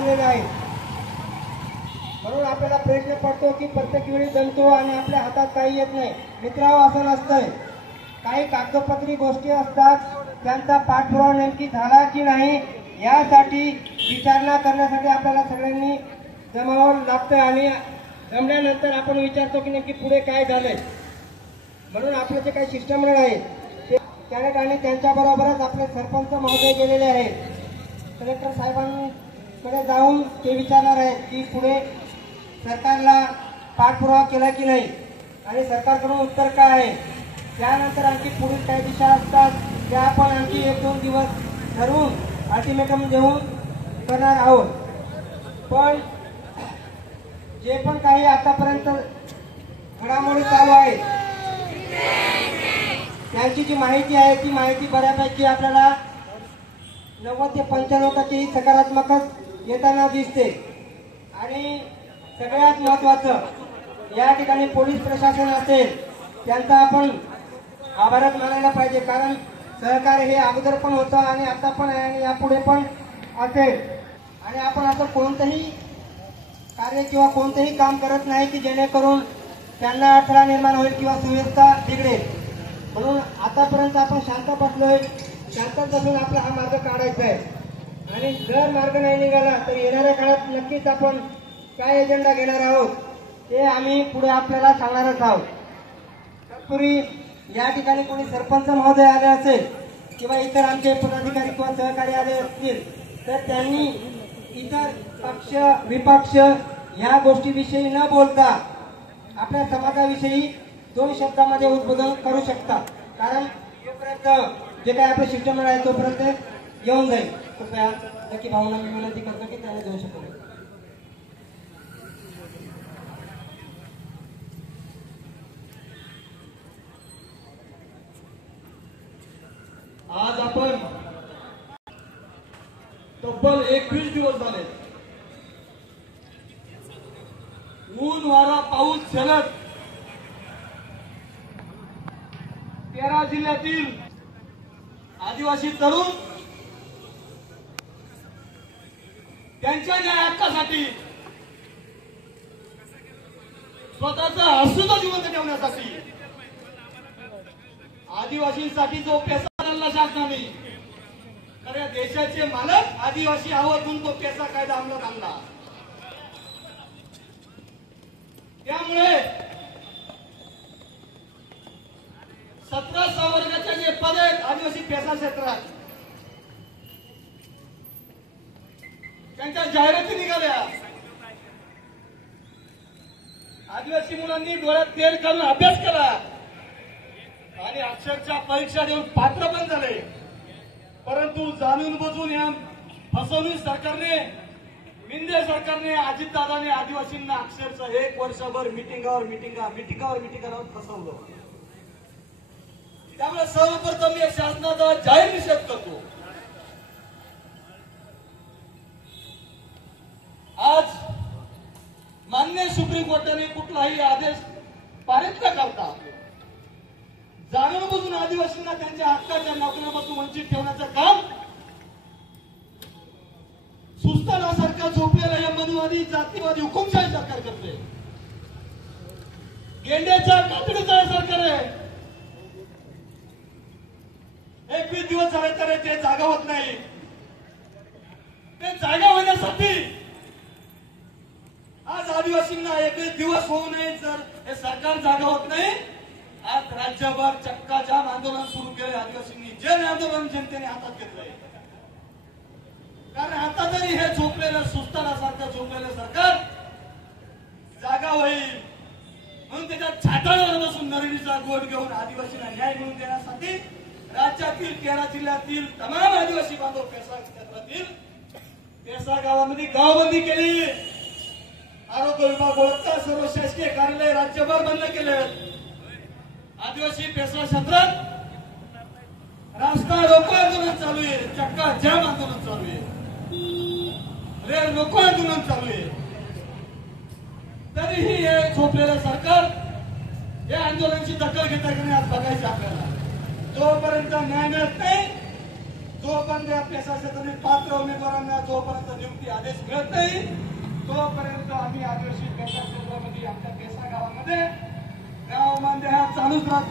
बनलेले आहेत। म्हणून आपल्याला प्रयत्न पडतो की प्रत्येक वेळी जमतो आणि आपल्या हातात काही येत नाही। मित्रांनो, असं नसतंय। काही कागदोपत्री गोष्टी असतात, त्यांचा पाठपुरावा नेमकी झाला की नाही यासाठी विचारणा करण्यासाठी आपल्याला सगळ्यांनी जमावं लागतं आणि जमल्यानंतर आपण विचारतो की नेमकी पुढे काय झालंय। म्हणून आपले जे काही शिष्टमंडळ आहे त्या ठिकाणी त्यांच्याबरोबरच आपले सरपंच महोदय गेलेले आहेत। कलेक्टर साहेबांकडे जाऊन ते विचारणार आहेत की पुढे सरकारला पाठपुरावा केला की नाही आणि सरकारकडून उत्तर काय आहे। त्यानंतर आणखी पुढील काही दिशा असतात त्या आपण आणखी 1-2 दिवस ठरवून अल्टिमेटम देऊन करणार आहोत। पण जे पण काही आतापर्यंत घडामोडी चालू आहे त्यांची जी माहिती आहे ती माहिती बऱ्यापैकी आपल्याला 90 ते 95% सकारात्मकच येताना दिसते। आणि सगळ्यात महत्त्वाचं या ठिकाणी पोलीस प्रशासन असेल त्यांचा आपण आभारच मानायला पाहिजे, कारण सहकार्य हे अगोदर पण होतं आणि आता पण आहे आणि यापुढे पण असेल। आणि आपण असं कोणतंही कार्य किंवा कोणतेही काम करत नाही की जेणेकरून त्यांना अडथळा निर्माण होईल किंवा सुव्यवस्था बिघडेल। म्हणून आतापर्यंत आपण शांत बसलोय, शांत बसून आपला हा मार्ग काढायचा आहे आणि जर मार्ग नाही निघाला तर येणाऱ्या काळात नक्कीच आपण काय एजेंडा घेणार आहोत ते आम्ही पुढे आपल्याला सांगणारच आहोत। तत्पूर्वी या ठिकाणी कोणी सरपंच महोदय आले असेल किंवा इतर आमचे पदाधिकारी किंवा सहकारी आले असतील तर त्यांनी इतर पक्ष विपक्ष या गोष्टीविषयी न बोलता आपल्या समाजाविषयी 2 शब्दामध्ये उद्बोधन करू शकतात, कारण जोपर्यंत जे काही आपले शिष्टमंडळ आहे तोपर्यंत येऊन जाईल। कृपया नक्की भावना मी विनंती करतो की त्याने 2 शब्द। आज आपण तब्बल 21 दिवस झाले ऊन वारा पाऊस झेलत 13 जिल्ह्यातील आदिवासी तरुण त्यांच्या न्याय हक्कासाठी स्वतःचं अस्तित्व जिवंत ठेवण्यासाठी आदिवासींसाठी जो पैसा आणला शासनाने, तर या देशाचे मालक आदिवासी आवर्जून तो पैसा कायदा अंमलात आणला। त्यामुळे 17 वर्गाचे जे पद आहेत आदिवासी पैसा क्षेत्रात त्यांच्या जाहिराती निघाल्या। आदिवासी मुलांनी डोळ्यात तेल घालून अभ्यास केला आणि अक्षरशः परीक्षा देऊन पात्र पण झाले, परंतु जाणून बुजून या फसवणूक सरकारने, मिंदे सरकारने, अजितदादाने आदिवासींना अक्षरशः 1 वर्षभर मिटिंगावर फसवलं। त्यामुळे सर्वप्रथम या शासनाचा जाहीर निषेध करतो। आज मान्य सुप्रीम कोर्टाने कुठलाही आदेश पारित न करता जाणून बुजून आदिवासींना त्यांच्या हक्काच्या नोकऱ्यांपासून वंचित ठेवण्याचं काम सुस्तानासारखा झोपलेला या मनुवादी जातीवादी हुकुमशाही सरकार करते। गेंड्याच्या कातडीचं सरकार आहे। 21 दिवस झाले तरी ते जागा होत नाही। ते जागा होण्यासाठी आज आदिवासींना 21 दिवस होऊ नये, जर हे सरकार जागा होत नाही आज राज्यभर चक्काजाम आंदोलन सुरू केले आदिवासींनी। जन आंदोलन जनतेने हातात घेतलंय, कारण आता तरी हे झोपलेलं सुस्तानासारखं झोपलेलं सरकार जागा होईल म्हणून त्याच्या छातावर बसून नरडीचा गोट घेऊन आदिवासींना न्याय मिळवून देण्यासाठी राज्यातील 13 जिल्ह्यातील तमाम आदिवासी बांधव पेसा क्षेत्रातील पेसा गावामध्ये गावबंदी केली। आरोग्य विभाग वगळता सर्व शासकीय कार्यालय राज्यभर बंद केले। आदिवासी पेसा क्षेत्रात रास्ता रोको आंदोलन चालू आहे, चक्का जाम आंदोलन चालू आहे, रेल रोको आंदोलन चालू आहे। तरीही हे झोपलेलं सरकार या आंदोलनाची दखल घेता की नाही आज बघायचं आपल्याला। जोपर्यंत न्याय मिळत नाही जोपर्यंत या पेसा क्षेत्रातील पात्र उमेदवारांना जोपर्यंत नियुक्ती आदेश मिळत नाही तोपर्यंत आम्ही आदिवासी पेसा क्षेत्रामध्ये आमच्या पेसा गावामध्ये गाव मान्य हा चालूच राहतो.